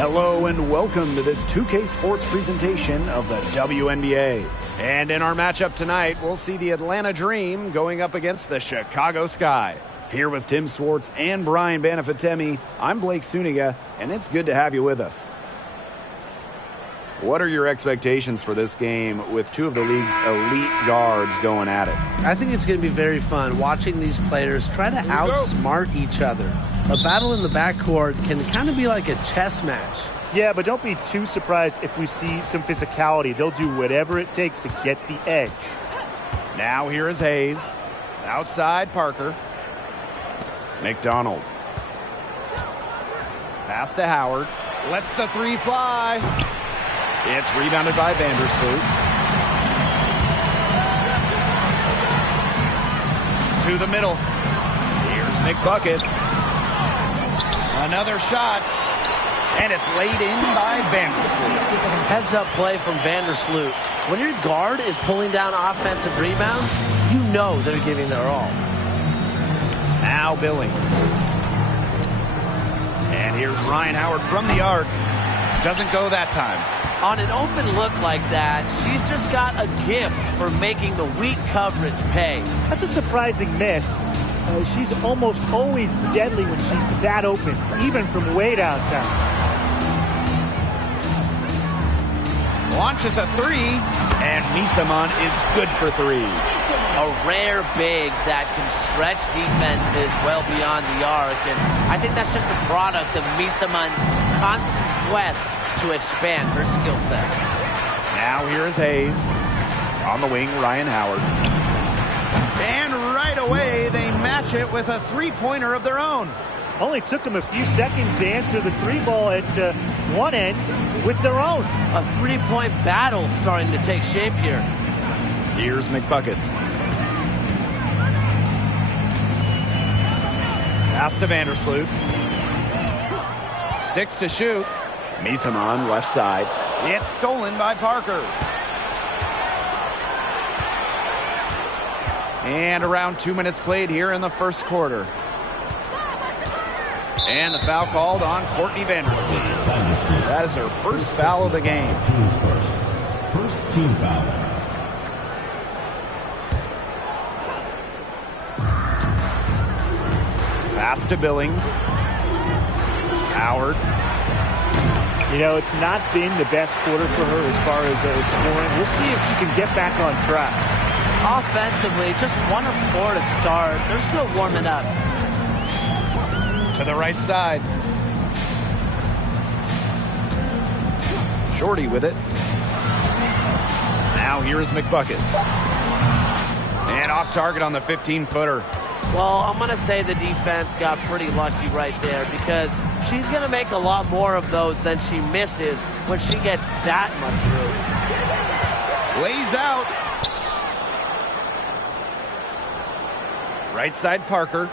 Hello and welcome to this 2K Sports presentation of the WNBA. And in our matchup tonight, we'll see the Atlanta Dream going up against the Chicago Sky. Here with Tim Swartz and Brian Banafitemi, I'm Blake Suniga, and it's good to have you with us. What are your expectations for this game with two of the league's elite guards going at it? I think it's going to be very fun watching these players try to outsmart each other. A battle in the backcourt can kind of be like a chess match. Yeah, but don't be too surprised if we see some physicality. They'll do whatever it takes to get the edge. Now here is Hayes. Outside Parker. McDonald. Pass to Howard. Lets the three fly. It's rebounded by Vandersloot. To the middle. Here's McBuckets. Another shot. And it's laid in by Vandersloot. Heads-up play from Vandersloot. When your guard is pulling down offensive rebounds, you know they're giving their all. Now Billings. And here's Ryan Howard from the arc. Doesn't go that time. On an open look like that, she's just got a gift for making the weak coverage pay. That's a surprising miss. She's almost always deadly when she's that open, even from way downtown. Launches a three, and Misaman is good for three. A rare big that can stretch defenses well beyond the arc, and I think that's just a product of Misaman's constant quest to expand her skill set. Now here is Hayes. On the wing, Ryan Howard. And right away, they match it with a three-pointer of their own. Only took them a few seconds to answer the three ball at one end with their own. A three-point battle starting to take shape here. Here's McBuckets. Pass to Vandersloot. 6 to shoot. Misaman left side. It's stolen by Parker. And around 2 minutes played here in the first quarter. And the foul called on Courtney Vandersloot. That is her first foul of the game. Team's first team foul. Pass to Billings. Howard. You know, it's not been the best quarter for her as far as scoring. We'll see if she can get back on track. Offensively, just 1 of 4 to start. They're still warming up. To the right side. Shorty with it. Now here is McBuckets. And off target on the 15-footer. Well, I'm going to say the defense got pretty lucky right there because she's going to make a lot more of those than she misses when she gets that much room. Lays out. Right side Parker.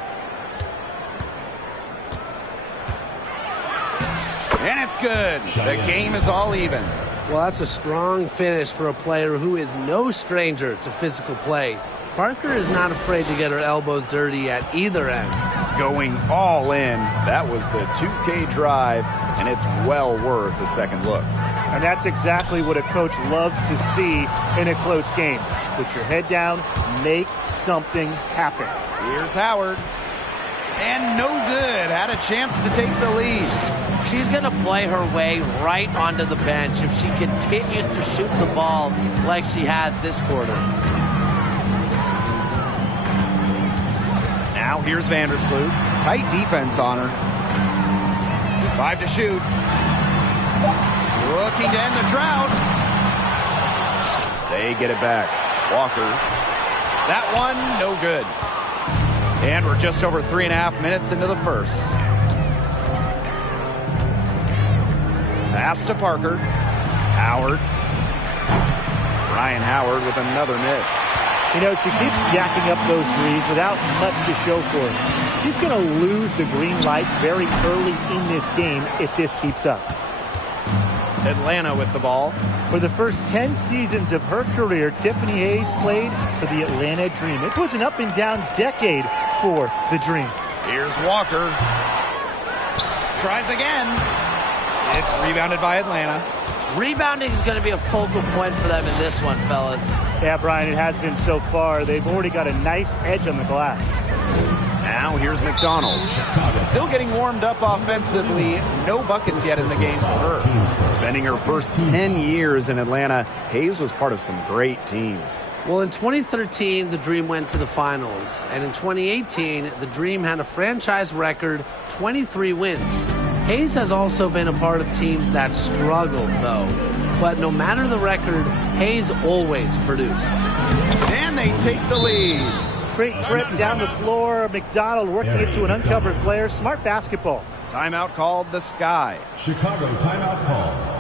And it's good. The game is all even. Well, that's a strong finish for a player who is no stranger to physical play. Parker is not afraid to get her elbows dirty at either end. Going all in. That was the 2K drive, and it's well worth the second look. And that's exactly what a coach loves to see in a close game. Put your head down, make something happen. Here's Howard. And no good. Had a chance to take the lead. She's going to play her way right onto the bench if she continues to shoot the ball like she has this quarter. Now here's Vandersloot. Tight defense on her. 5 to shoot. Looking to end the drought. They get it back. Walker. That one, no good. And we're just over 3.5 minutes into the first. Pass to Parker. Howard. Ryan Howard with another miss. You know, she keeps jacking up those threes without much to show for it. She's going to lose the green light very early in this game if this keeps up. Atlanta with the ball. For the first 10 seasons of her career, Tiffany Hayes played for the Atlanta Dream. It was an up-and-down decade for the Dream. Here's Walker. Tries again. It's rebounded by Atlanta. Rebounding is going to be a focal point for them in this one, fellas. Yeah, Brian, it has been so far. They've already got a nice edge on the glass. Now here's McDonald. Still getting warmed up offensively. No buckets yet in the game for her. Spending her first 10 years in Atlanta, Hayes was part of some great teams. Well, in 2013, the Dream went to the finals. And in 2018, the Dream had a franchise record 23 wins. Hayes has also been a part of teams that struggled, though. But no matter the record, Hayes always produced. And they take the lead. Great trip down the floor. McDonald working it to an uncovered player. Smart basketball. Timeout called the Sky. Chicago timeout called.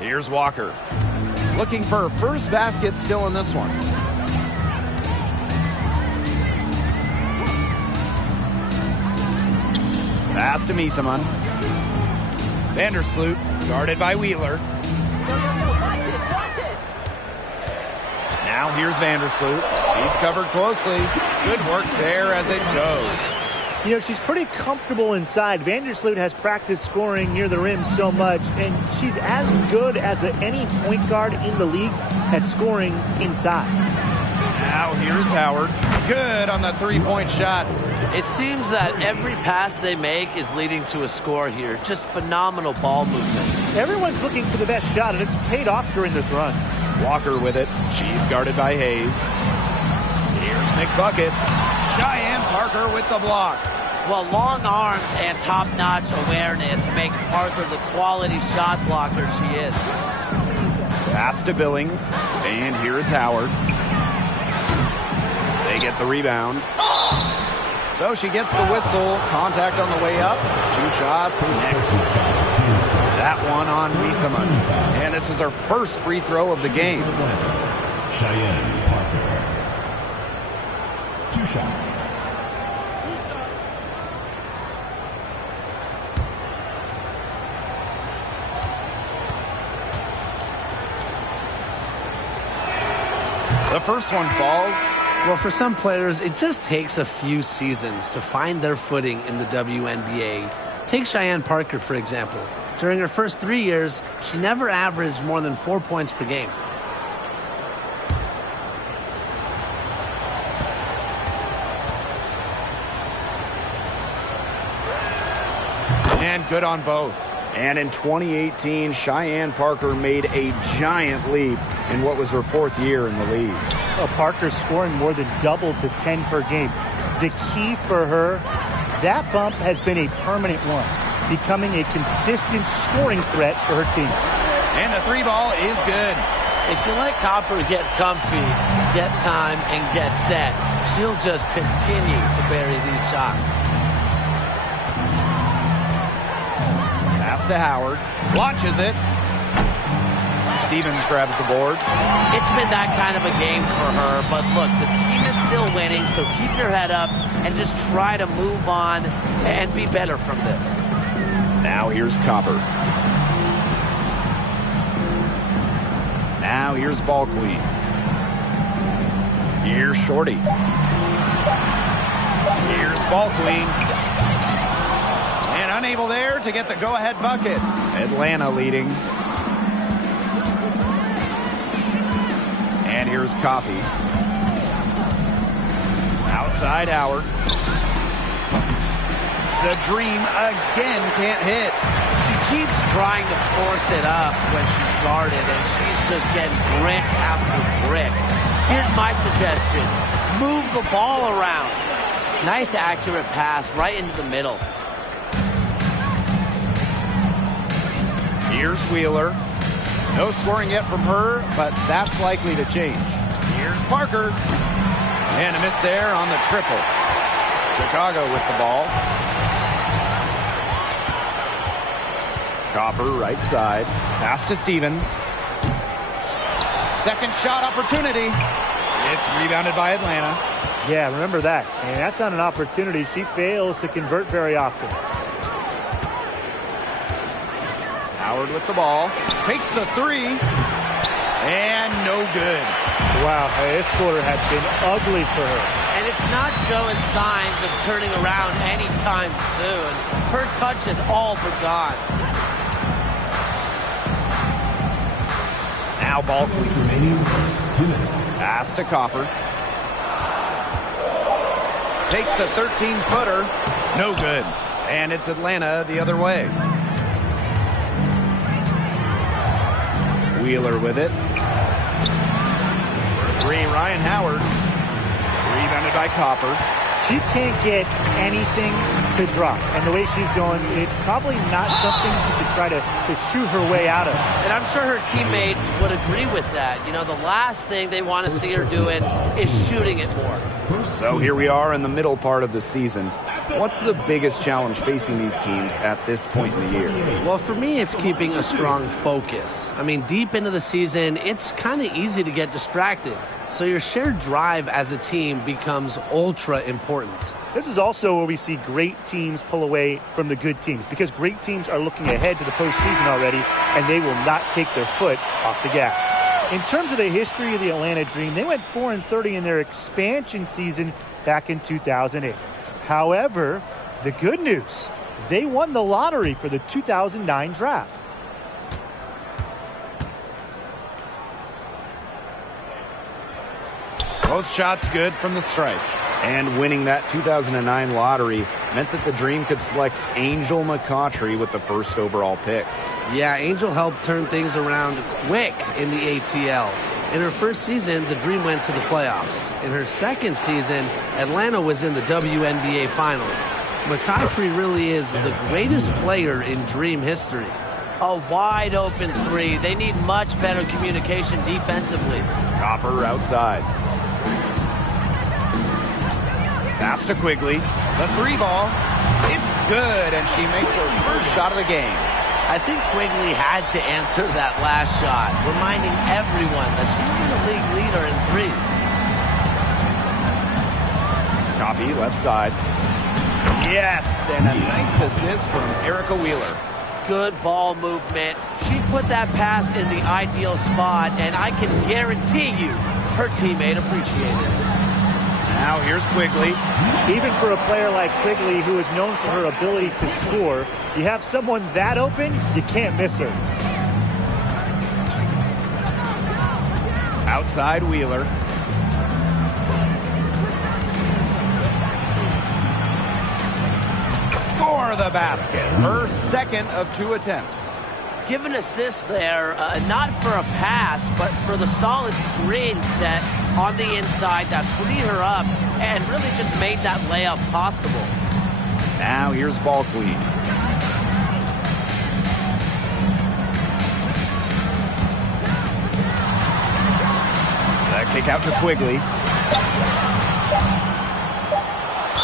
Here's Walker. Looking for her first basket still in this one. Pass to Miesemann. Vandersloot, guarded by Wheeler. Watch this. Now here's Vandersloot. He's covered closely. Good work there as it goes. You know, she's pretty comfortable inside. Vandersloot has practiced scoring near the rim so much, and she's as good as any point guard in the league at scoring inside. Now here's Howard. Good on the three-point shot. It seems that every pass they make is leading to a score here. Just phenomenal ball movement. Everyone's looking for the best shot, and it's paid off during this run. Walker with it. She's guarded by Hayes. Here's McBuckets. Cheyenne Parker with the block. Well, long arms and top-notch awareness make Parker the quality shot blocker she is. Pass to Billings. And here's Howard. They get the rebound. So she gets the whistle. Contact on the way up. 2 shots. Next. That one on Miesemann. And this is her first free throw of the game. Cheyenne Parker. 2 shots. The first one falls. Well, for some players, it just takes a few seasons to find their footing in the WNBA. Take Cheyenne Parker, for example. During her first 3 years, she never averaged more than 4 points per game. And good on both. And in 2018, Cheyenne Parker made a giant leap in what was her 4th year in the league. Well, Parker scoring more than double to 10 per game. The key for her, that bump has been a permanent one, becoming a consistent scoring threat for her teams. And the 3 ball is good. If you let Copper get comfy, get time, and get set, she'll just continue to bury these shots. Pass to Howard. Launches it. Stevens grabs the board. It's been that kind of a game for her, but look, the team is still winning, so keep your head up and just try to move on and be better from this. Now here's Copper. Now here's Ball Queen. Here's Shorty. Here's Ball Queen. And unable there to get the go-ahead bucket. Atlanta leading. And here's Coffee. Outside Howard. The Dream again can't hit. She keeps trying to force it up when she's guarded, and she's just getting brick after brick. Here's my suggestion. Move the ball around. Nice accurate pass right into the middle. Here's Wheeler. No scoring yet from her, but that's likely to change. Here's Parker. And a miss there on the triple. Chicago with the ball. Copper right side. Pass to Stevens. Second shot opportunity. It's rebounded by Atlanta. Yeah, remember that. And that's not an opportunity. She fails to convert very often. Howard with the ball. Takes the three. And no good. Wow, this quarter has been ugly for her. And it's not showing signs of turning around anytime soon. Her touch is all but gone. Now Ball Queen. Remaining first 2 minutes. Pass to Copper. Takes the 13-footer. No good. And it's Atlanta the other way. Wheeler with it. Three, Ryan Howard. Rebounded by Copper. She can't get anything to drop. And the way she's going, it's probably not something she should try to shoot her way out of. And I'm sure her teammates would agree with that. You know, the last thing they want to see her doing is shooting it more. So here we are in the middle part of the season. What's the biggest challenge facing these teams at this point in the year? Well, for me, it's keeping a strong focus. I mean, deep into the season, it's kind of easy to get distracted. So your shared drive as a team becomes ultra important. This is also where we see great teams pull away from the good teams, because great teams are looking ahead to the postseason already, and they will not take their foot off the gas. In terms of the history of the Atlanta Dream, they went 4-30 in their expansion season back in 2008. However, the good news, they won the lottery for the 2009 draft. Both shots good from the stripe. And winning that 2009 lottery meant that the Dream could select Angel McCautry with the first overall pick. Yeah, Angel helped turn things around quick in the ATL. In her first season, the Dream went to the playoffs. In her second season, Atlanta was in the WNBA Finals. McCautry really is the greatest player in Dream history. A wide open three. They need much better communication defensively. Copper outside. Pass to Quigley. The three ball. It's good, and she makes her first shot of the game. I think Quigley had to answer that last shot, reminding everyone that she's been a league leader in threes. Coffee left side. Yes, and a nice assist from Erica Wheeler. Good ball movement. She put that pass in the ideal spot, and I can guarantee you her teammate appreciated it. Now here's Quigley. Even for a player like Quigley, who is known for her ability to score, you have someone that open, you can't miss her. Outside Wheeler. Score the basket. Her second of 2 attempts. Give an assist there, not for a pass, but for the solid screen set on the inside that freed her up and really just made that layup possible. Now here's Ball Queen. The kick out to Quigley.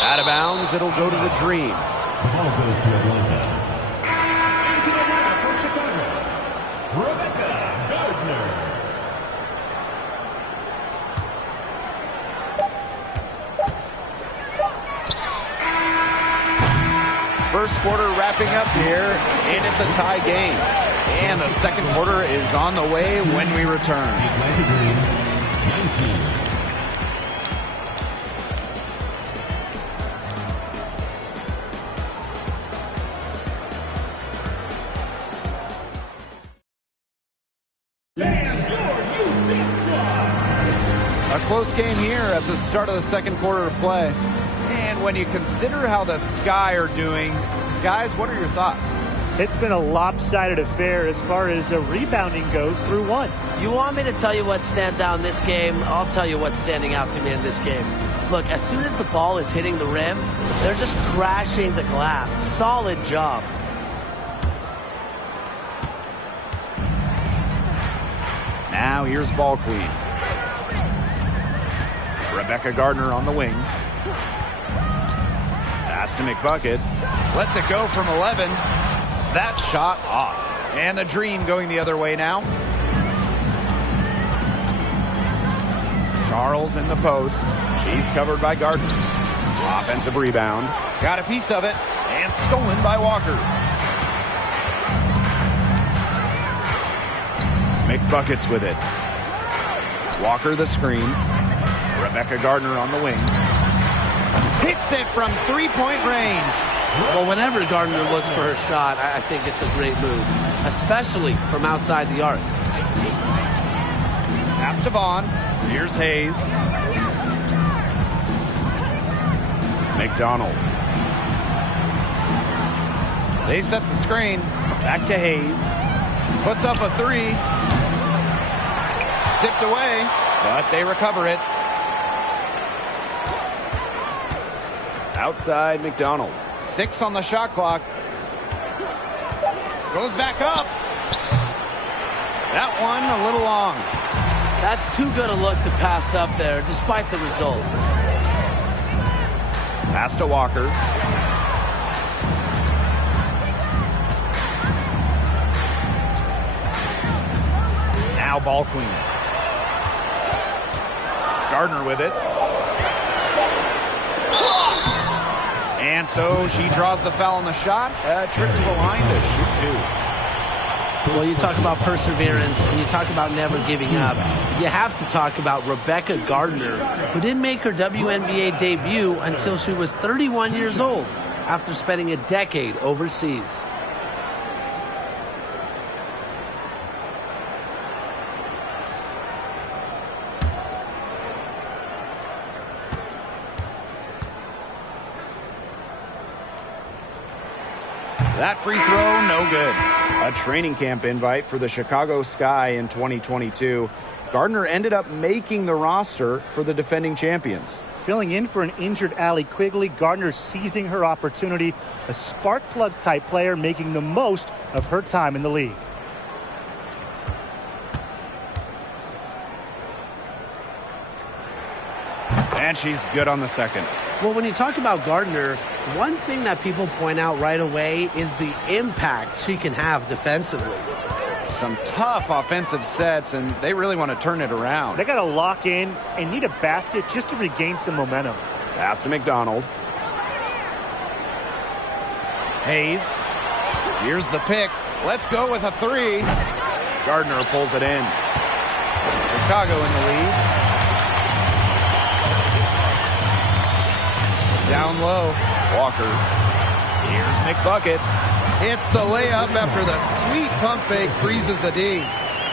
Out of bounds, it'll go to the Dream. The ball goes to Atlanta. Into the lineup for Chicago, Rebecca Gardner. first quarter wrapping up here, and it's a tie game. And the second quarter is on the way when we return. Atlanta Dream, 19. A close game here at the start of the second quarter of play. And when you consider how the Sky are doing, guys, what are your thoughts? It's been a lopsided affair as far as rebounding goes through one. You want me to tell you what stands out in this game? I'll tell you what's standing out to me in this game. Look, as soon as the ball is hitting the rim, they're just crashing the glass. Solid job. Now here's ball queen. Rebecca Gardner on the wing. Pass to McBuckets. Lets it go from 11. That shot off. And the Dream going the other way now. Charles in the post. She's covered by Gardner. Offensive rebound. Got a piece of it. And stolen by Walker. McBuckets with it. Walker the screen. Rebecca Gardner on the wing. Hits it from three-point range. Well, whenever Gardner looks for her shot, I think it's a great move, especially from outside the arc. Pass to Vaughn. Here's Hayes. McDonald. They set the screen. Back to Hayes. Puts up a three. Tipped away, but they recover it. Outside McDonald. 6 on the shot clock. Goes back up. That one a little long. That's too good a look to pass up there, despite the result. Pass to Walker. Now ball queen. Gardner with it. And so she draws the foul on the shot. A trip to the line to shoot two. Well, you talk about perseverance and you talk about never giving up. You have to talk about Rebecca Gardner, who didn't make her WNBA debut until she was 31 years old, after spending a decade overseas. That free throw, no good. A training camp invite for the Chicago Sky in 2022. Gardner ended up making the roster for the defending champions. Filling in for an injured Allie Quigley, Gardner seizing her opportunity. A spark plug type player making the most of her time in the league. And she's good on the second. Well, when you talk about Gardner, one thing that people point out right away is the impact she can have defensively. Some tough offensive sets, and they really want to turn it around. They got to lock in and need a basket just to regain some momentum. Pass to McDonald. Hayes. Here's the pick. Let's go with a three. Gardner pulls it in. Chicago in the lead. Down low. Walker. Here's McBuckets. Hits the layup after the sweet pump fake freezes the D.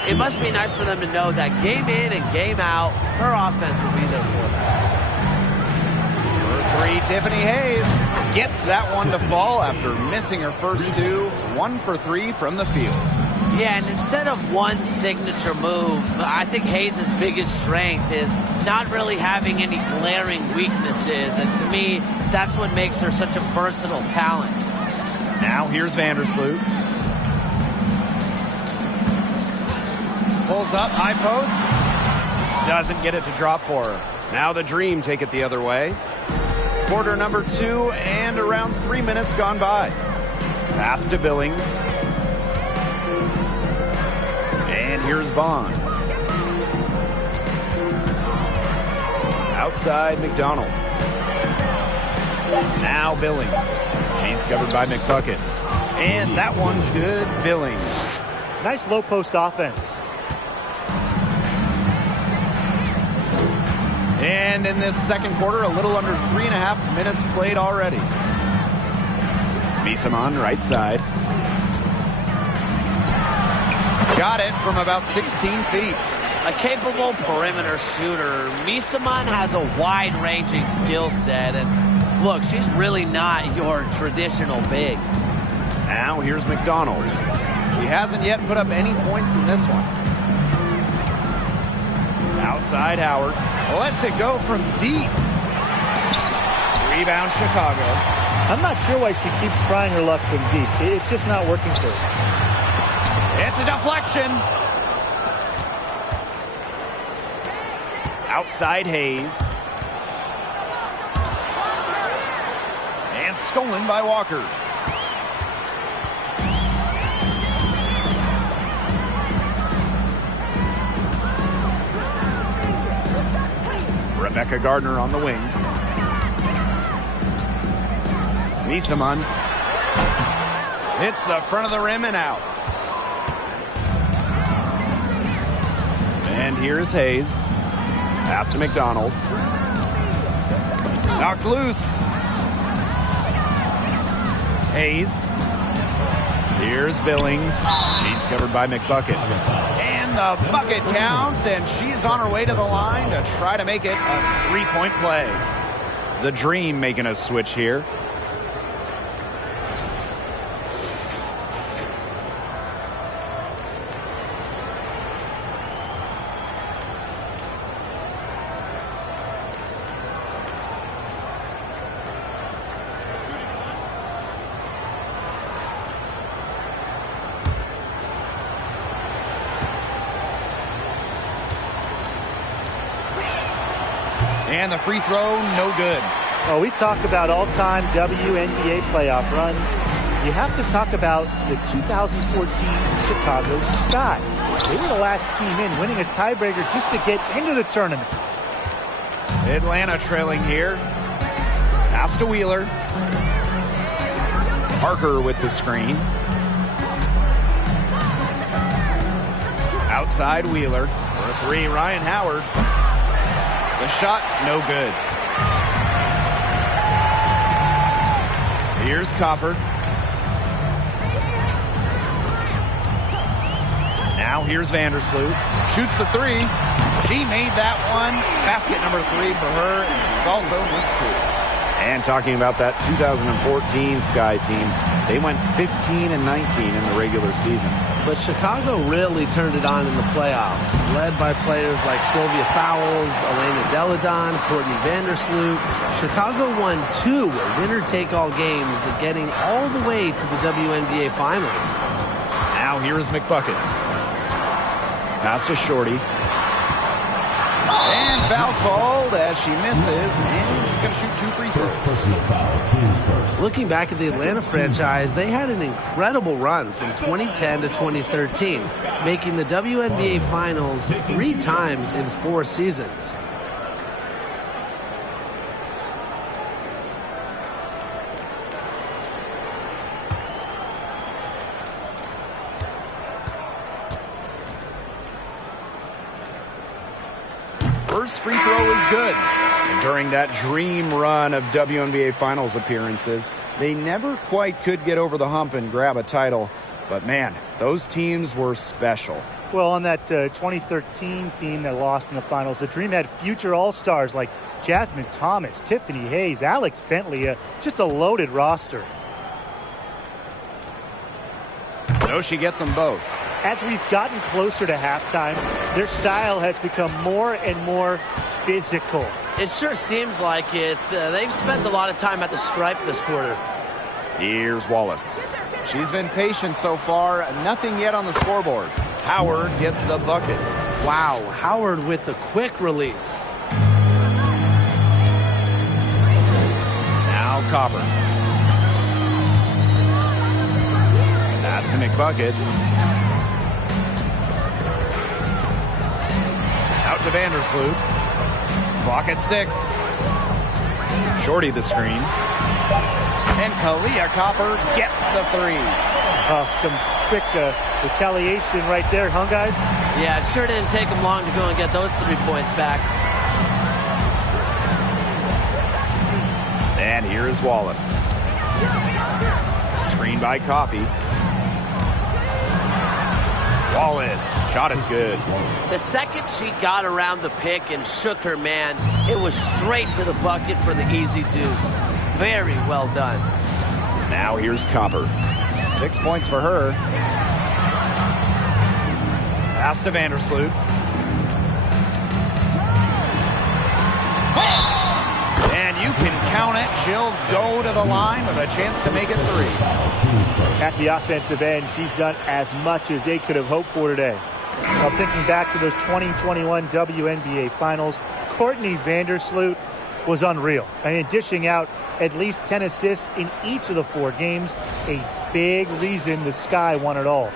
It must be nice for them to know that game in and game out, her offense will be there for them. For three, Tiffany Hayes gets that one to fall after missing her first two. 1 for 3 from the field. Yeah, and instead of one signature move, I think Hayes' biggest strength is not really having any glaring weaknesses. And to me, that's what makes her such a versatile talent. Now here's Vandersloot. Pulls up, high post. Doesn't get it to drop for her. Now the Dream take it the other way. Quarter number 2 and around 3 minutes gone by. Pass to Billings. And here's Vaughn. Outside McDonald. Now Billings. She's covered by McBuckets. And that one's good. Billings. Nice low post offense. And in this second quarter, a little under 3.5 minutes played already. Misamon, right side. Got it from about 16 feet. A capable perimeter shooter. Misamon has a wide-ranging skill set, and look, she's really not your traditional big. Now here's McDonald. He hasn't yet put up any points in this one. Outside Howard. Lets it go from deep. Rebound Chicago. I'm not sure why she keeps trying her luck from deep. It's just not working for her. It's a deflection. Outside Hayes. And stolen by Walker. Rebecca Gardner on the wing. Misamon hits the front of the rim and out. And here's Hayes. Pass to McDonald. Knocked loose. Hayes. Here's Billings. She's covered by McBuckets. And the bucket counts, and she's on her way to the line to try to make it a three-point play. The Dream making a switch here. And the free throw, no good. Oh, we talk about all-time WNBA playoff runs. You have to talk about the 2014 Chicago Sky. They were the last team in, winning a tiebreaker just to get into the tournament. Atlanta trailing here. Pass to Wheeler. Parker with the screen. Outside Wheeler. For a three, Ryan Howard. The shot, no good. Here's Copper. Now here's Vandersloot. Shoots the three. She made that one. Basket number 3 for her. And it's also missed two. And talking about that 2014 Sky team, they went 15-19 in the regular season. But Chicago really turned it on in the playoffs, led by players like Sylvia Fowles, Elena Deladon, Courtney Vandersloot. Chicago won 2 winner-take-all games, getting all the way to the WNBA Finals. Now here is McBuckets. Pass to Shorty. And foul called as she misses, and she's going to shoot 2 free throws. Personal foul, team's first. Looking back at the Atlanta franchise, they had an incredible run from 2010 to 2013, making the WNBA Finals 3 times in 4 seasons. First free throw is good. And during that dream run of WNBA Finals appearances, they never quite could get over the hump and grab a title. But man, those teams were special. Well, on that 2013 team that lost in the finals, the Dream had future All-Stars like Jasmine Thomas, Tiffany Hayes, Alex Bentley, just a loaded roster. So she gets them both. As we've gotten closer to halftime, their style has become more and more physical. It sure seems like it. They've spent a lot of time at the stripe this quarter. Here's Wallace. She's been patient so far. Nothing yet on the scoreboard. Howard gets the bucket. Wow, Howard with the quick release. Now Copper. Pass to McBuckets. Out to Vandersloot. Clock at 6. Shorty the screen. And Kalia Copper gets the three. Some quick retaliation right there, huh, guys? Yeah, it sure didn't take him long to go and get those 3 points back. And here is Wallace. Screen by Coffee. Wallace, shot is good. The second she got around the pick and shook her man, it was straight to the bucket for the easy deuce. Very well done. Now here's Copper. 6 points for her. Pass to Vandersloot. And you can count it. She'll go to the line with a chance to make it 3. At the offensive end, she's done as much as they could have hoped for today. Now, thinking back to those 2021 WNBA Finals, Courtney Vandersloot was unreal. I mean, dishing out at least 10 assists in each of the 4 games, a big reason the Sky won it all.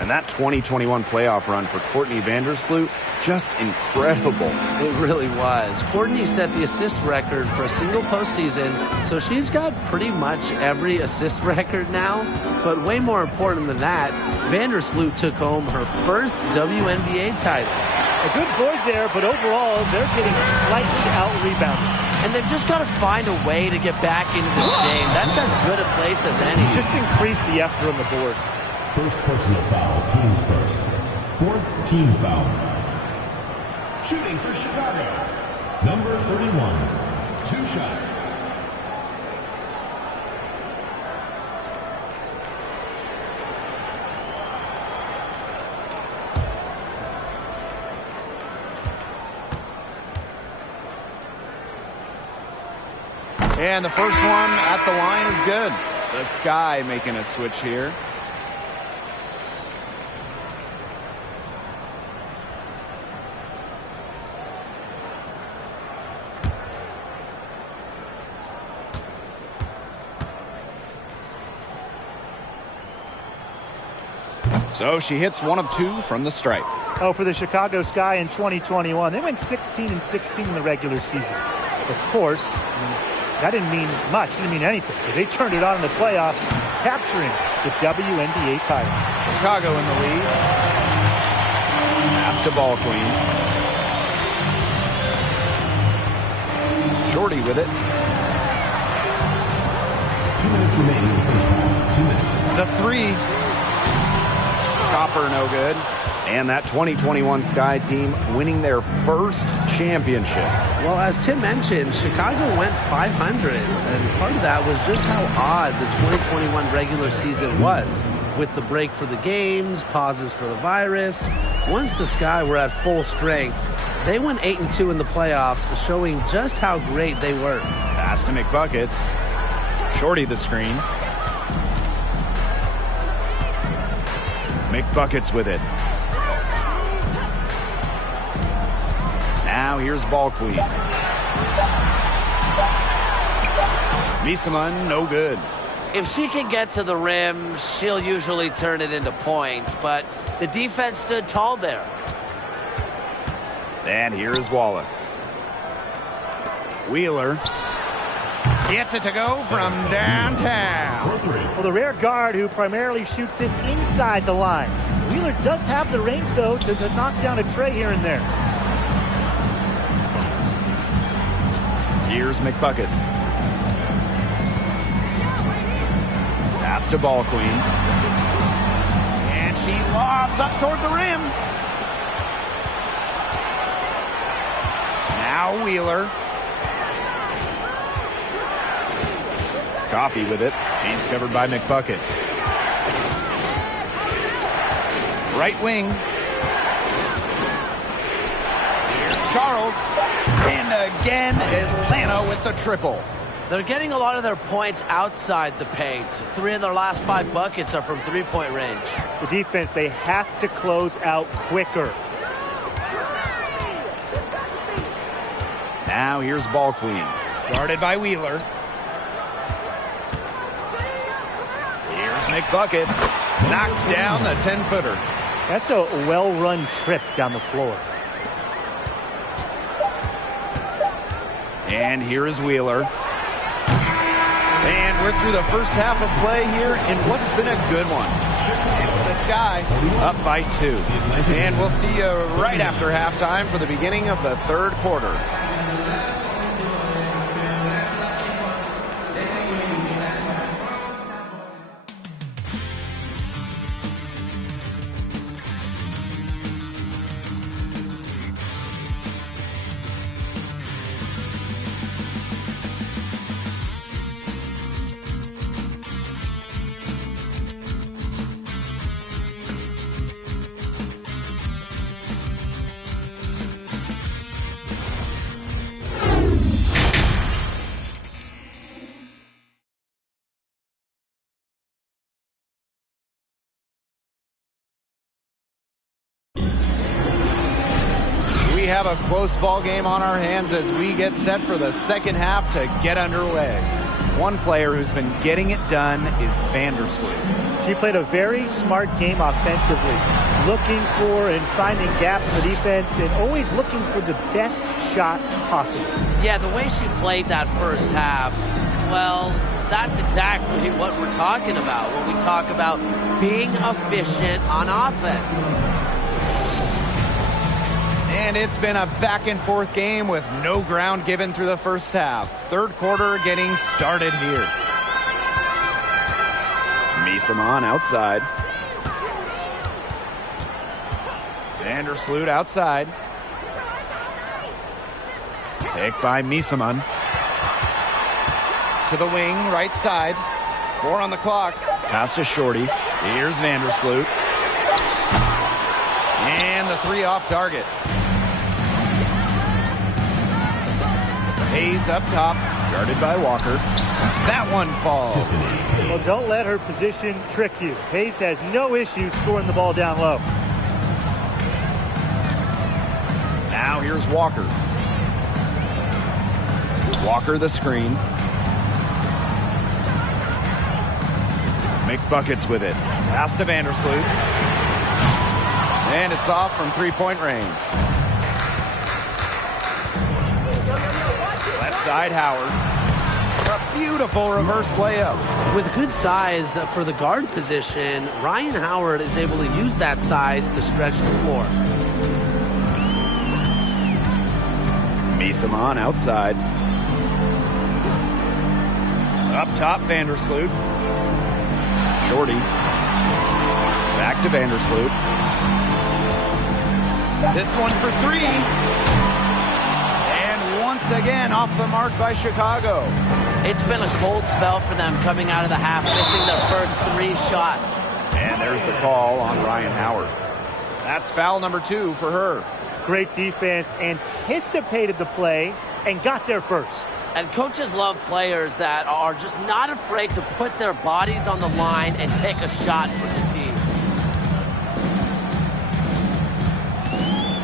And that 2021 playoff run for Courtney Vandersloot, just incredible. It really was. Courtney set the assist record for a single postseason, so she's got pretty much every assist record now. But way more important than that, Vandersloot took home her first WNBA title. A good board there, but overall, they're getting slightly out-rebounded. And they've just got to find a way to get back into this game. That's as good a place as any. Just increase the effort on the boards. First personal foul, teams first. 4th team foul. Shooting for Chicago. Number 31. 2 shots. And the first one at the line is good. The Sky making a switch here. So she hits 1 of 2 from the stripe. Oh, for the Chicago Sky in 2021, they went 16-16 in the regular season. Of course, that didn't mean much, didn't mean anything, because they turned it on in the playoffs, capturing the WNBA title. Chicago in the lead. Pass to Ball Queen. Shorty with it. 2 minutes remaining in the first half. 2 minutes. The 3. Copper no good. And that 2021 Sky team winning their first championship. Well, as Tim mentioned, Chicago went 500, and part of that was just how odd the 2021 regular season was. With the break for the games, pauses for the virus. Once the Sky were at full strength, they went 8-2 in the playoffs, showing just how great they were. Pass to McBuckets. Shorty the screen. McBuckets with it. Now here's Ball Queen. Misaman, no good. If she can get to the rim, she'll usually turn it into points, but the defense stood tall there. And here is Wallace. Wheeler gets it to go from downtown. Well, the rare guard who primarily shoots it inside the line. Wheeler does have the range, though, to knock down a tray here and there. Here's McBuckets. Pass to Ball Queen. And she lobs up toward the rim. Now Wheeler. Coffee with it. She's covered by McBuckets. Right wing. Here's Charles. And again, Atlanta with the triple. They're getting a lot of their points outside the paint. 3 of their last 5 buckets are from three-point range. The defense, they have to close out quicker. Now here's ball queen. Guarded by Wheeler. Here's McBuckets. Knocks down the 10-footer. That's a well-run trip down the floor. And here is Wheeler. And we're through the first half of play here in what's been a good one. It's the Sky up by 2. And we'll see you right after halftime for the beginning of the third quarter. We have a close ball game on our hands as we get set for the second half to get underway. One player who's been getting it done is Vandersloot. She played a very smart game offensively, looking for and finding gaps in the defense and always looking for the best shot possible. Yeah, the way she played that first half, well, that's exactly what we're talking about when we talk about being efficient on offense. And it's been a back-and-forth game with no ground given through the first half. Third quarter getting started here. Misaman outside. Vandersloot outside. Picked by Misaman. To the wing, right side. 4 on the clock. Pass to Shorty. Here's Vandersloot. And the 3 off target. Hayes up top, guarded by Walker. That one falls. Well, don't let her position trick you. Hayes has no issue scoring the ball down low. Now here's Walker. Walker the screen. McBuckets with it. Pass to Vandersloot. And it's off from three-point range. Left side, Howard. A beautiful reverse layup. With good size for the guard position, Ryan Howard is able to use that size to stretch the floor. Misaman outside. Up top, Vandersloot. Shorty. Back to Vandersloot. This one for 3. Once again off the mark by Chicago. It's been a cold spell for them coming out of the half, missing their first 3 shots. And there's the call on Ryan Howard. That's foul number 2 for her. Great defense, anticipated the play, and got there first. And coaches love players that are just not afraid to put their bodies on the line and take a shot for the team.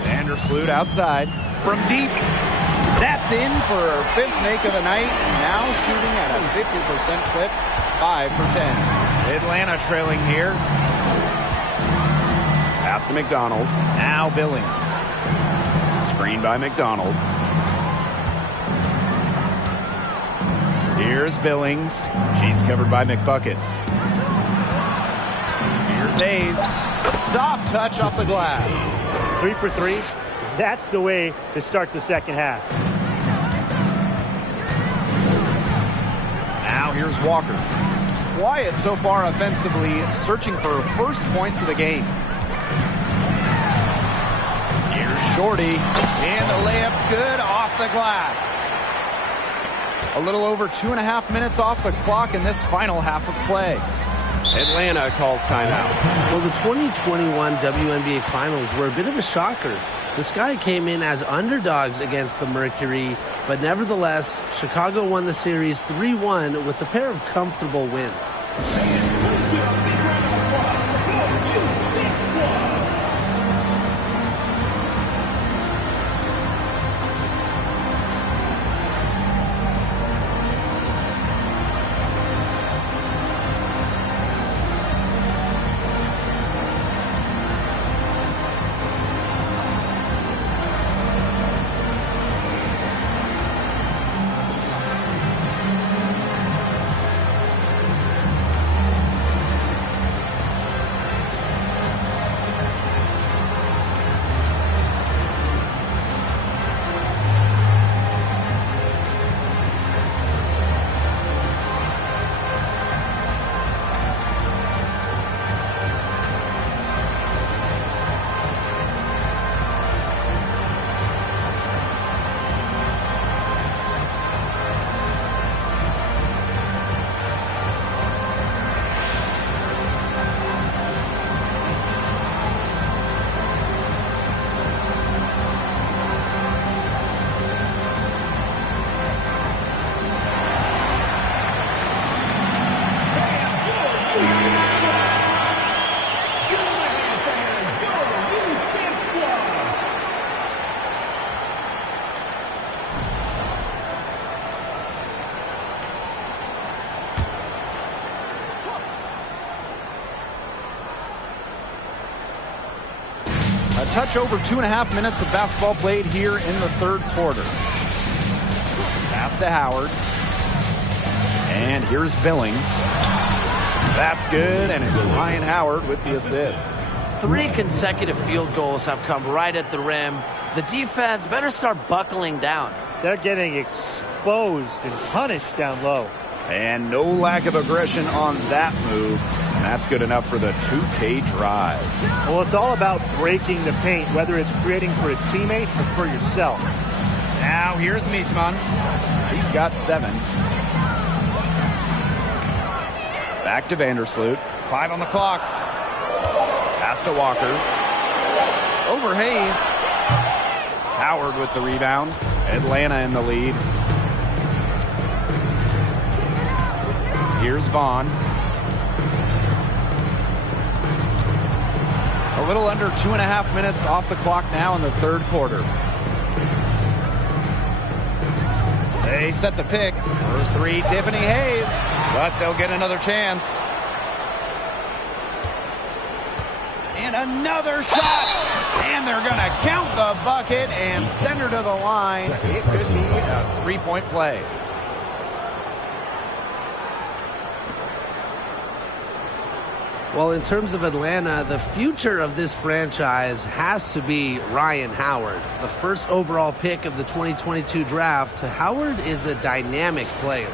Vandersloot outside from deep. That's in for her 5th make of the night. Now shooting at a 50% clip, 5 for 10. Atlanta trailing here. Pass to McDonald. Now Billings. Screen by McDonald. Here's Billings. She's covered by McBuckets. Here's Hayes. Soft touch off the glass. 3 for 3. That's the way to start the second half. Now here's Walker. Quiet so far offensively, searching for her first points of the game. Here's Shorty, and the layup's good off the glass. A little over 2.5 minutes off the clock in this final half of play. Atlanta calls timeout. Well, the 2021 WNBA Finals were a bit of a shocker. The Sky came in as underdogs against the Mercury, but nevertheless, Chicago won the series 3-1 with a pair of comfortable wins. A touch over 2.5 minutes of basketball played here in the third quarter. Pass to Howard. And here's Billings. That's good, and it's Ryan Howard with the assist. 3 consecutive field goals have come right at the rim. The defense better start buckling down. They're getting exposed and punished down low. And no lack of aggression on that move. And that's good enough for the 2K drive. Well, it's all about breaking the paint, whether it's creating for a teammate or for yourself. Now here's Miesman. He's got 7. Back to Vandersloot. 5 on the clock. Pass to Walker. Over Hayes. Howard with the rebound. Atlanta in the lead. Here's Vaughn. A little under 2.5 minutes off the clock now in the third quarter. They set the pick for 3, Tiffany Hayes, but they'll get another chance. And another shot, and they're going to count the bucket and send her to the line. It could be a 3-point play. Well, in terms of Atlanta, the future of this franchise has to be Ryan Howard, the first overall pick of the 2022 draft. Howard is a dynamic player.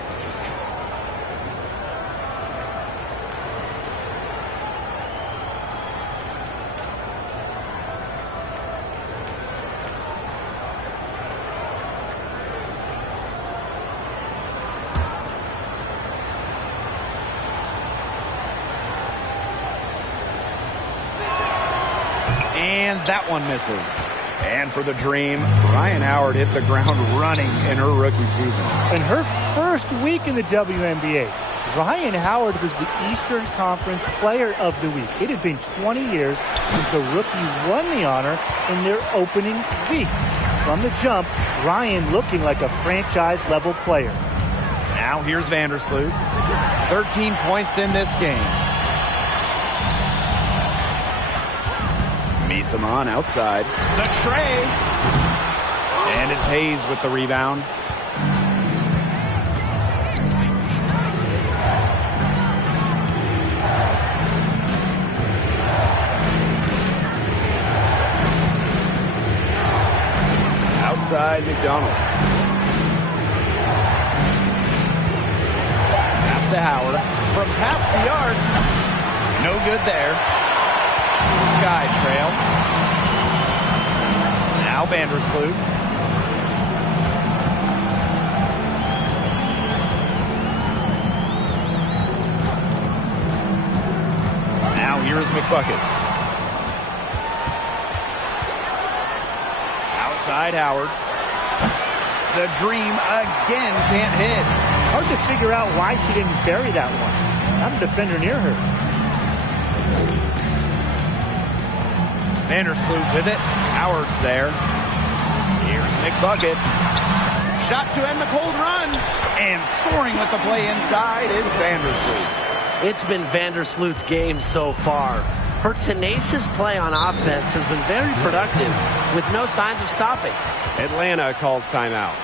And that one misses. And for the Dream, Ryan Howard hit the ground running in her rookie season. In her first week in the WNBA, Ryan Howard was the Eastern Conference Player of the Week. It had been 20 years since a rookie won the honor in their opening week. From the jump, Ryan looking like a franchise-level player. Now here's Vandersloot. 13 points in this game. Miesman outside. The tray. And it's Hayes with the rebound. Outside McDonald. Pass to Howard. From past the arc. No good there. Sky trail. Now Vandersloot. Now here's McBuckets. Outside Howard. The Dream again can't hit. Hard to figure out why she didn't bury that one. Not a defender near her. Vandersloot with it. Howard's there. Here's McBuckets. Shot to end the cold run. And scoring with the play inside is Vandersloot. It's been Vandersloot's game so far. Her tenacious play on offense has been very productive with no signs of stopping. Atlanta calls timeout.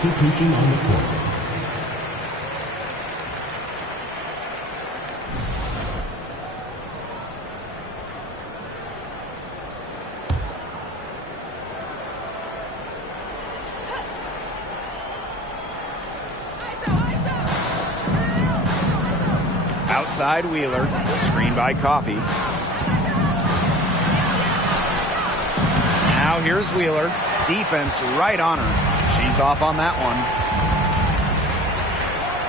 Substitution on the court. Outside Wheeler, screen by Coffee. Now here's Wheeler. Defense right on her. She's off on that one.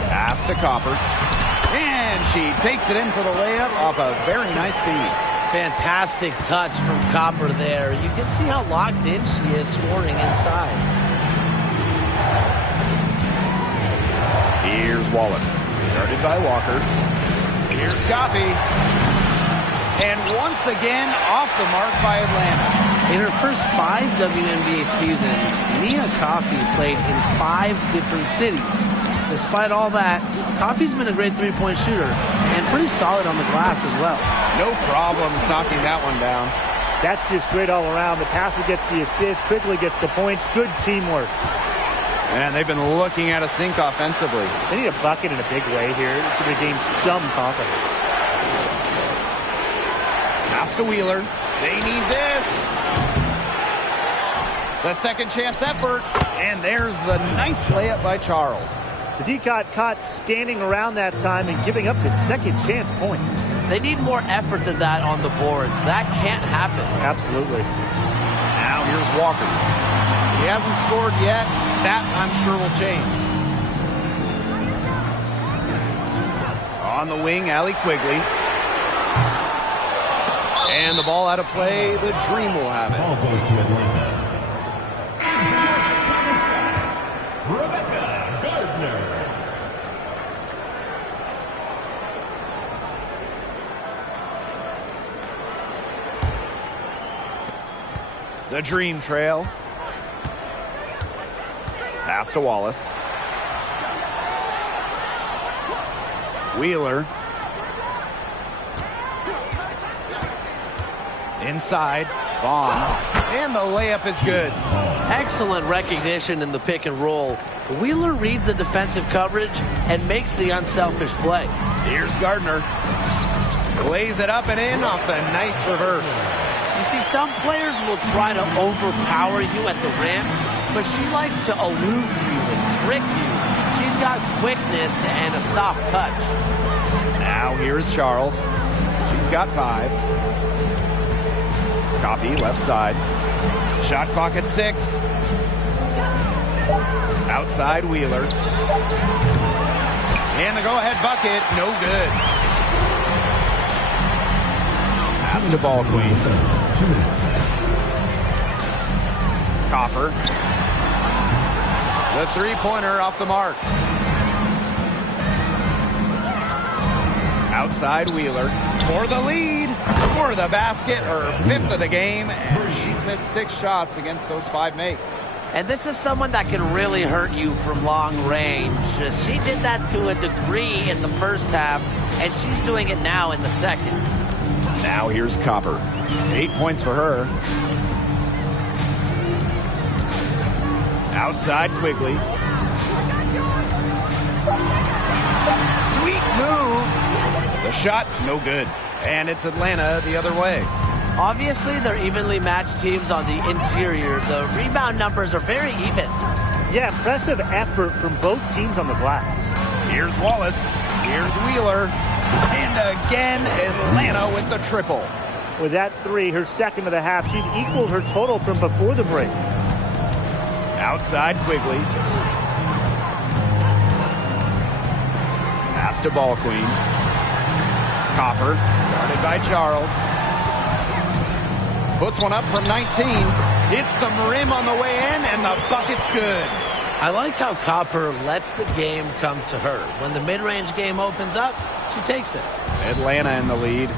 Pass to Copper. And she takes it in for the layup off a very nice feed. Fantastic touch from Copper there. You can see how locked in she is scoring inside. Here's Wallace. Guarded by Walker. Here's Coffee. And once again, off the mark by Atlanta. In her first 5 WNBA seasons, Nia Coffee played in 5 different cities. Despite all that, Coffee's been a great three-point shooter and pretty solid on the glass as well. No problems knocking that one down. That's just great all around. The passer gets the assist, quickly gets the points. Good teamwork. And they've been looking at a sink offensively. They need a bucket in a big way here to regain some confidence. Pass to Wheeler. They need this. The second chance effort. And there's the nice layup by Charles. The D-Cot caught standing around that time and giving up the second chance points. They need more effort than that on the boards. That can't happen. Absolutely. Now here's Walker. He hasn't scored yet. That, I'm sure, will change. On the wing, Allie Quigley. And the ball out of play. The Dream will have it. Ball goes to Atlanta. Rebecca Gardner. The Dream trail. Pass to Wallace. Wheeler. Inside. Vaughn. And the layup is good. Excellent recognition in the pick and roll. Wheeler reads the defensive coverage and makes the unselfish play. Here's Gardner. Lays it up and in off the nice reverse. You see, some players will try to overpower you at the rim, but she likes to elude you and trick you. She's got quickness and a soft touch. Now here's Charles. She's got 5. Coffee, left side. Shot clock at 6. Outside Wheeler. And the go-ahead bucket, no good. Pass to Ball Queen. 2 minutes. Copper. The three-pointer off the mark. Outside Wheeler for the lead, for the basket, her 5th of the game, and she's missed 6 shots against those 5 makes. And this is someone that can really hurt you from long range. She did that to a degree in the first half, and she's doing it now in the second. Now here's Copper. 8 points for her. Outside Quigley. Sweet move. The shot, no good. And it's Atlanta the other way. Obviously, they're evenly matched teams on the interior. The rebound numbers are very even. Yeah, impressive effort from both teams on the glass. Here's Wallace. Here's Wheeler. And again, Atlanta with the triple. With that 3, her second of the half, she's equaled her total from before the break. Outside Quigley. Pass to Ball Queen. Copper, guarded by Charles. Puts one up from 19. Hits some rim on the way in, and the bucket's good. I like how Copper lets the game come to her. When the mid-range game opens up, she takes it. Atlanta in the lead.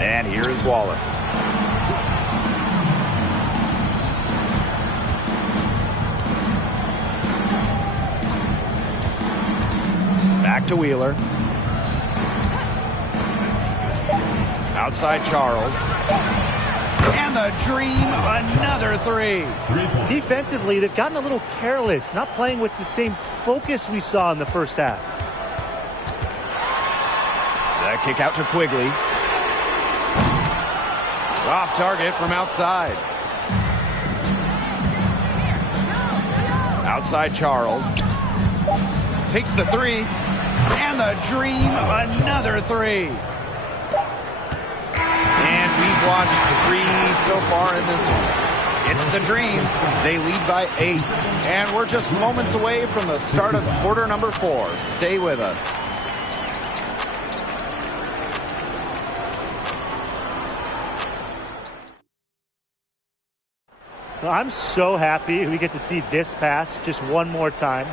And here is Wallace. Back to Wheeler. Outside Charles. And And the dream, another three. Defensively, they've gotten a little careless, not playing with the same focus we saw in the first half. The kick out to Quigley. Off target from outside. Outside Charles. Takes the three. And the dream, another three. And we've watched three so far in this one. It's the Dreams. They lead by 8. And we're just moments away from the start of quarter number 4. Stay with us. Well, I'm so happy we get to see this pass just one more time.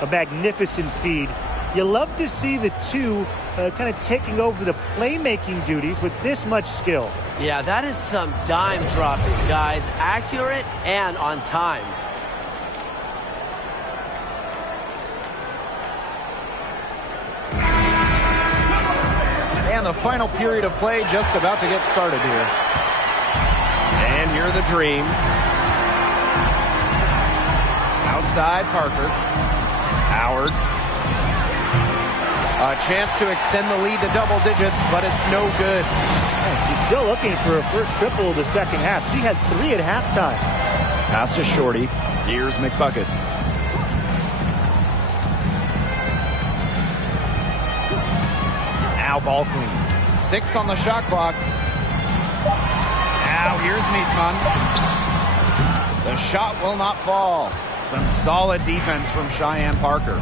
A magnificent feed. You love to see the two kind of taking over the playmaking duties with this much skill. Yeah, that is some dime dropping, guys. Accurate and on time. And the final period of play just about to get started here. And here the Dream. Outside Parker. Howard. A chance to extend the lead to double digits, but it's no good. She's still looking for her first triple of the second half. She had 3 at halftime. Pass to Shorty. Here's McBuckets. Now ball clean. 6 on the shot clock. Now here's Miesman. The shot will not fall. Some solid defense from Cheyenne Parker.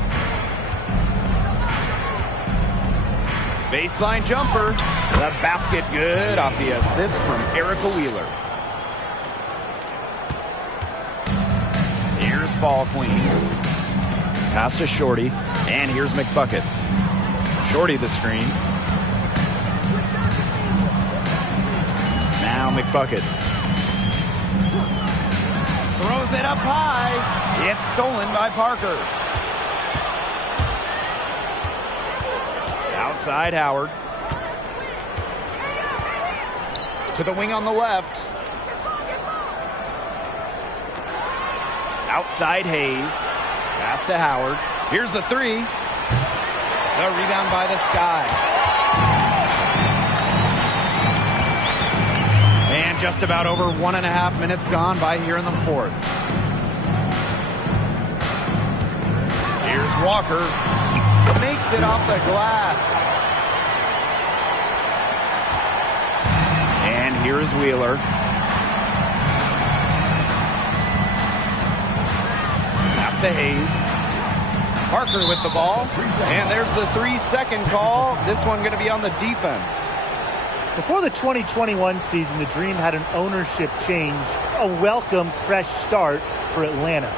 Baseline jumper. The basket good off the assist from Erica Wheeler. Here's ball queen. Pass to Shorty. And here's McBuckets. Shorty the screen. Now McBuckets. Throws it up high. It's stolen by Parker. Outside Howard. To the wing on the left. Outside Hayes. Pass to Howard. Here's the three. The rebound by the Sky. And just about over 1.5 minutes gone by here in the fourth. Here's Walker. Makes it off the glass. And here's Wheeler. Pass to Hayes. Parker with the ball. And there's the 3-second call. This one going to be on the defense. Before the 2021 season, the Dream had an ownership change. A welcome fresh start for Atlanta.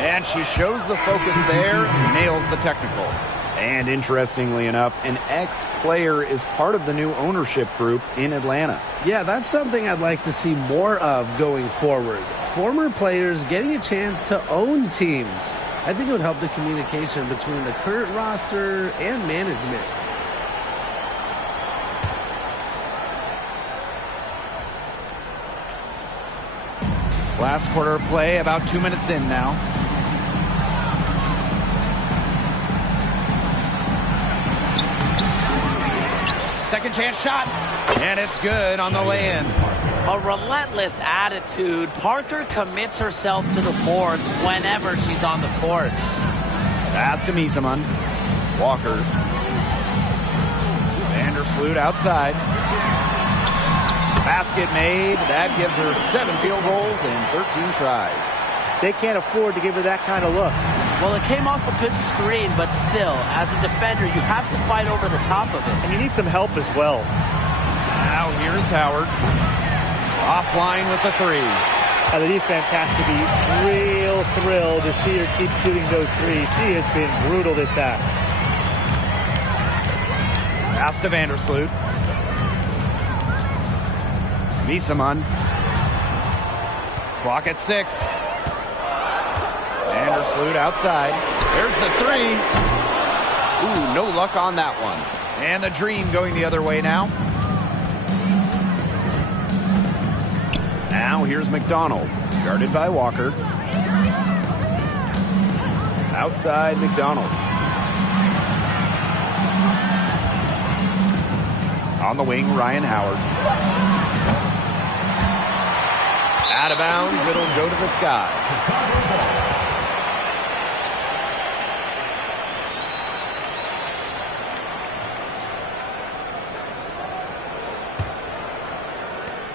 And she shows the focus there, nails the technical. And interestingly enough, an ex-player is part of the new ownership group in Atlanta. Yeah, that's something I'd like to see more of going forward. Former players getting a chance to own teams. I think it would help the communication between the current roster and management. Last quarter of play, about 2 minutes in now. Second chance shot, and it's good on the lay-in. A relentless attitude. Parker commits herself to the boards whenever she's on the court. Pass to Miesman. Walker. Vandersloot outside. Basket made. That gives her 7 field goals and 13 tries. They can't afford to give her that kind of look. Well, it came off a good screen, but still, as a defender, you have to fight over the top of it. And you need some help as well. Now here's Howard. Offline with the three. Now the defense has to be real thrilled to see her keep shooting those threes. She has been brutal this half. Pass to Vandersloot. Miesman. Clock at 6. Vandersloot outside. There's the 3. Ooh, no luck on that one. And the Dream going the other way now. Now here's McDonald, guarded by Walker. Outside McDonald. On the wing, Ryan Howard. Out of bounds, it'll go to the sky.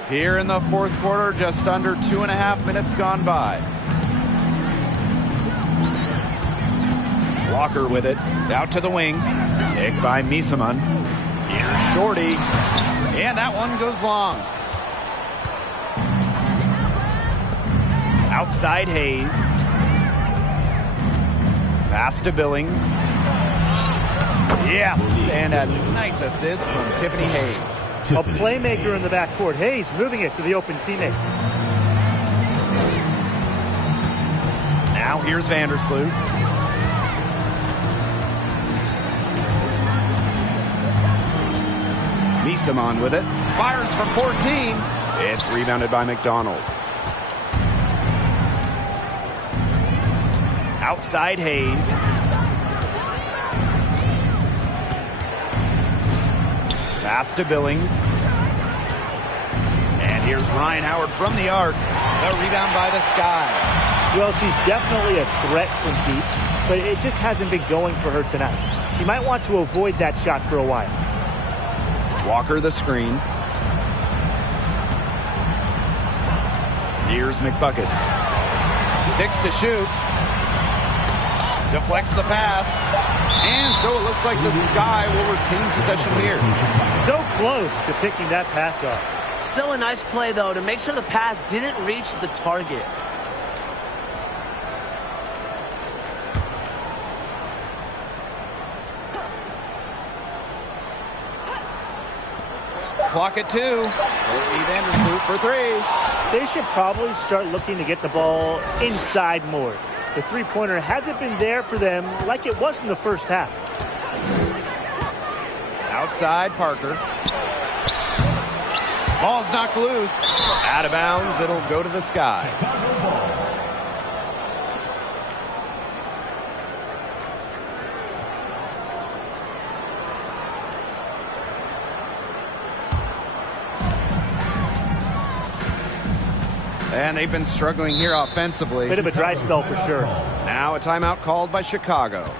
Here in the fourth quarter, just under 2.5 minutes gone by. Walker with it, out to the wing. Picked by Misaman. Here's Shorty. And that one goes long. Outside Hayes. Pass to Billings. Yes, and a nice assist from Tiffany Hayes. A playmaker in the backcourt. Hayes moving it to the open teammate. Now here's Vandersloot. Misaman with it. Fires from 14. It's rebounded by McDonald. Outside Hayes. Pass to Billings. And here's Ryan Howard from the arc. The rebound by the Sky. Well, she's definitely a threat from deep, but it just hasn't been going for her tonight. She might want to avoid that shot for a while. Walker the screen. Here's McBuckets. 6 to shoot. Deflects the pass. And so it looks like the Sky will retain possession here. So close to picking that pass off. Still a nice play, though, to make sure the pass didn't reach the target. Clock at 2. Courtney Vandersloot for 3. They should probably start looking to get the ball inside more. The three-pointer hasn't been there for them like it was in the first half. Outside Parker. Ball's knocked loose. Out of bounds. It'll go to the Sky. And they've been struggling here offensively. Bit of a dry spell for sure. Now a timeout called by Chicago.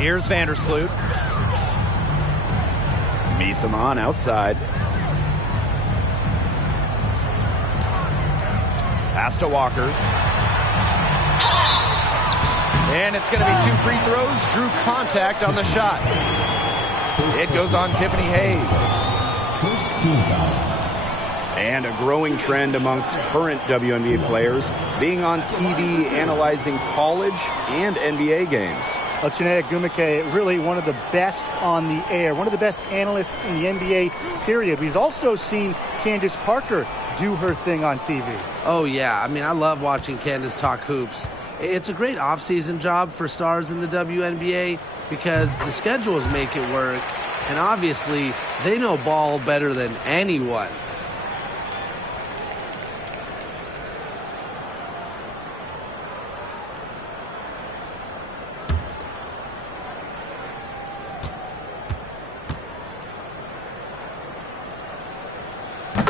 Here's Vandersloot. Misaman outside. Pass to Walker. And it's going to be 2 free throws. Drew contact on the shot. It goes on Tiffany Hayes. First team foul. And a growing trend amongst current WNBA players being on TV analyzing college and NBA games. Well, Chinea Gumake, really one of the best on the air, one of the best analysts in the NBA, period. We've also seen Candace Parker do her thing on TV. Oh, yeah. I mean, I love watching Candace talk hoops. It's a great off-season job for stars in the WNBA because the schedules make it work, and obviously they know ball better than anyone.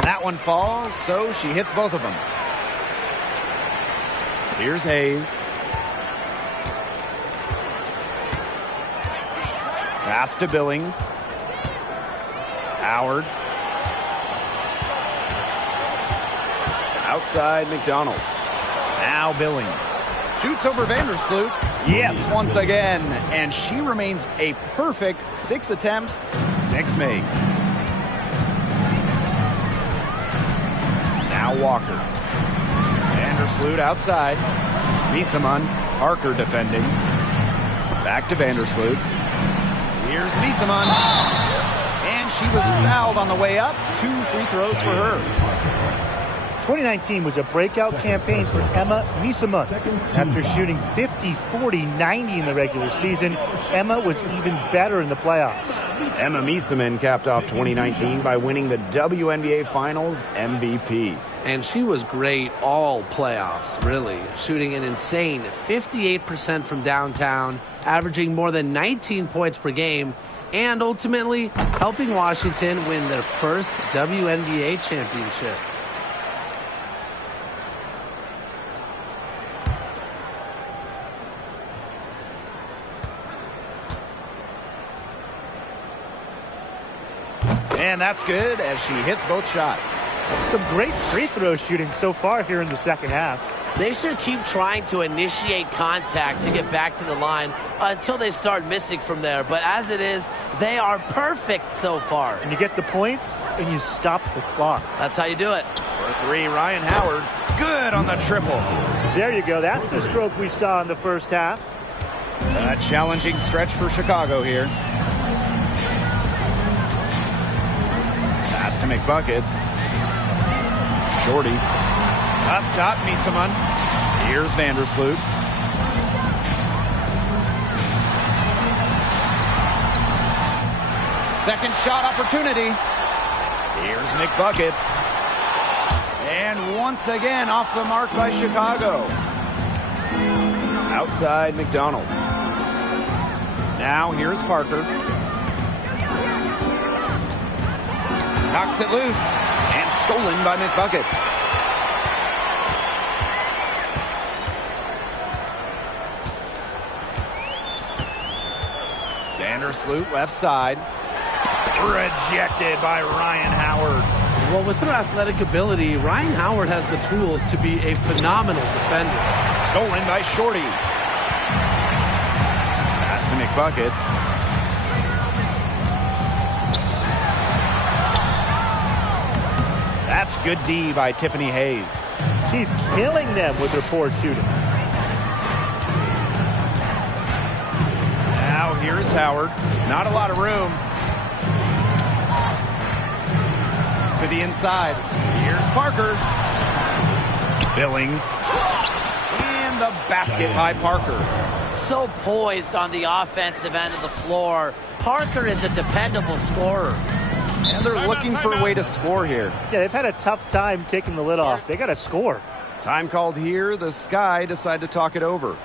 That one falls, so she hits both of them. Here's Hayes. Pass to Billings. Howard. Outside McDonald. Now Billings. Shoots over Vandersloot. Yes, once again. And she remains a perfect 6 attempts, 6 makes. Now Walker. Vandersloot outside. Misaman. Parker defending. Back to Vandersloot. Here's Misaman. And she was fouled on the way up. 2 free throws for her. 2019 was a breakout campaign for Emma Misaman. After shooting 50, 40, 90 in the regular season, Emma was even better in the playoffs. Emma Misaman capped off 2019 by winning the WNBA Finals MVP. And she was great all playoffs, really, shooting an insane 58% from downtown, averaging more than 19 points per game, and ultimately helping Washington win their first WNBA championship. And that's good as she hits both shots. Some great free throw shooting so far here in the second half. They should keep trying to initiate contact to get back to the line until they start missing from there. But as it is, they are perfect so far. And you get the points and you stop the clock. That's how you do it. For 3, Ryan Howard. Good on the triple. There you go. That's the stroke we saw in the first half. A challenging stretch for Chicago here. Pass to make buckets. Shorty. Up top, Misaman. Here's Vandersloot. Second shot opportunity. Here's McBuckets. And once again, off the mark by Chicago. Outside McDonald. Now here's Parker. Knocks it loose. And stolen by McBuckets. Vandersloot left side. Rejected by Ryan Howard. Well, with her athletic ability, Ryan Howard has the tools to be a phenomenal defender. Stolen by Shorty. Pass to McBuckets. That's good D by Tiffany Hayes. She's killing them with her poor shooting. Now here's Howard. Not a lot of room. To the inside. Here's Parker. Billings. And the basket by Parker. So poised on the offensive end of the floor. Parker is a dependable scorer. And they're looking for a way to score here. Yeah, they've had a tough time taking the lid off. They got to score. Time called here. The Sky decide to talk it over.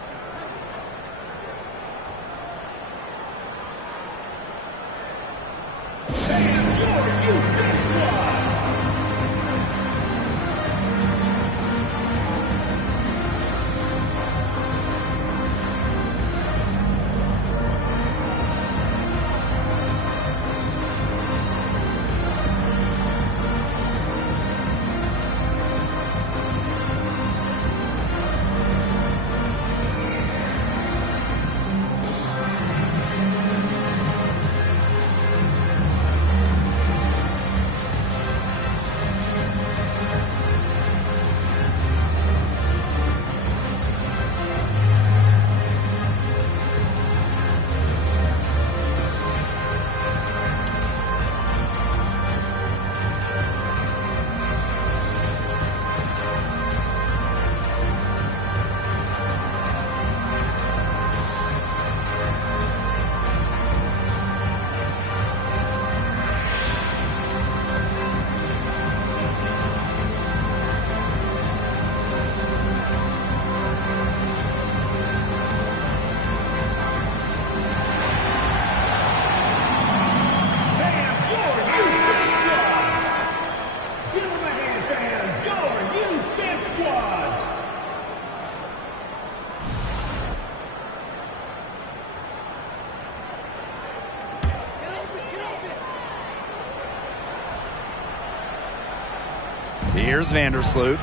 Here's Vandersloot.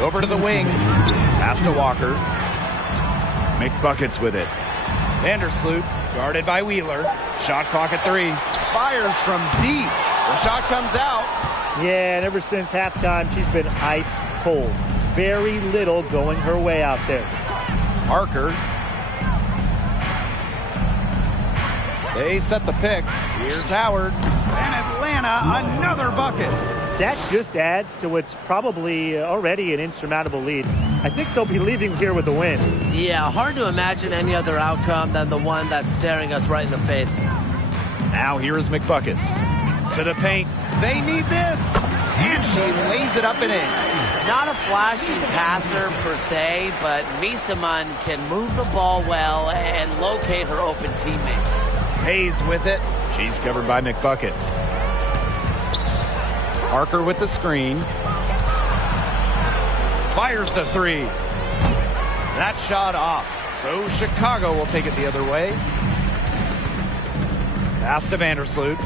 Over to the wing. Pass to Walker. McBuckets with it. Vandersloot guarded by Wheeler. Shot clock at 3. Fires from deep. The shot comes out. Yeah, and ever since halftime, she's been ice cold. Very little going her way out there. Parker. They set the pick. Here's Howard. And Atlanta, another bucket. That just adds to what's probably already an insurmountable lead. I think they'll be leaving here with a win. Yeah, hard to imagine any other outcome than the one that's staring us right in the face. Now here is McBuckets. To the paint. They need this. And she lays it up and in. Not a flashy passer per se, but Misaman can move the ball well and locate her open teammates. Hayes with it. She's covered by McBuckets. Parker with the screen. Fires the 3. That shot off. So Chicago will take it the other way. Pass to Vandersloot.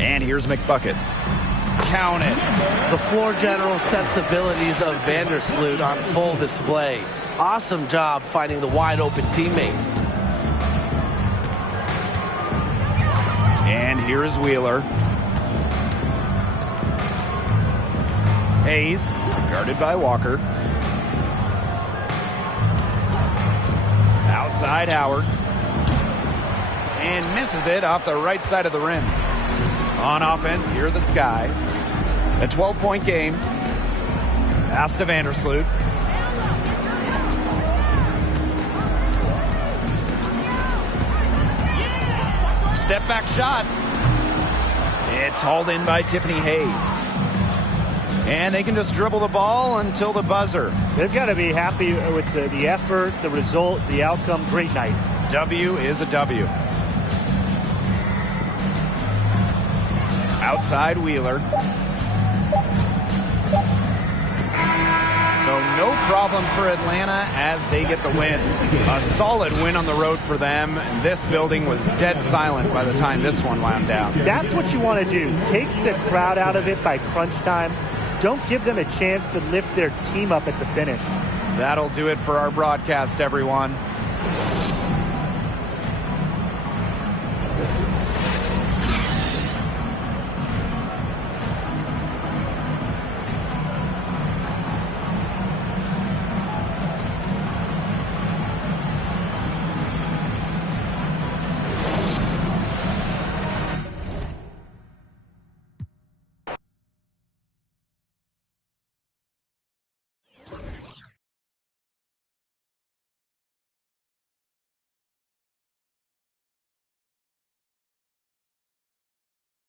And here's McBuckets. Count it. The floor general sensibilities of Vandersloot on full display. Awesome job finding the wide open teammate. And here is Wheeler. Hayes, guarded by Walker. Outside Howard. And misses it off the right side of the rim. On offense, here are the Sky. A 12-point game. Pass to Vandersloot. Step back shot. It's hauled in by Tiffany Hayes. And they can just dribble the ball until the buzzer. They've got to be happy with the effort, the result, the outcome. Great night. W is a W. Outside Wheeler. So no problem for Atlanta as they get the win. A solid win on the road for them. And this building was dead silent by the time this one wound down. That's what you want to do. Take the crowd out of it by crunch time. Don't give them a chance to lift their team up at the finish. That'll do it for our broadcast, everyone.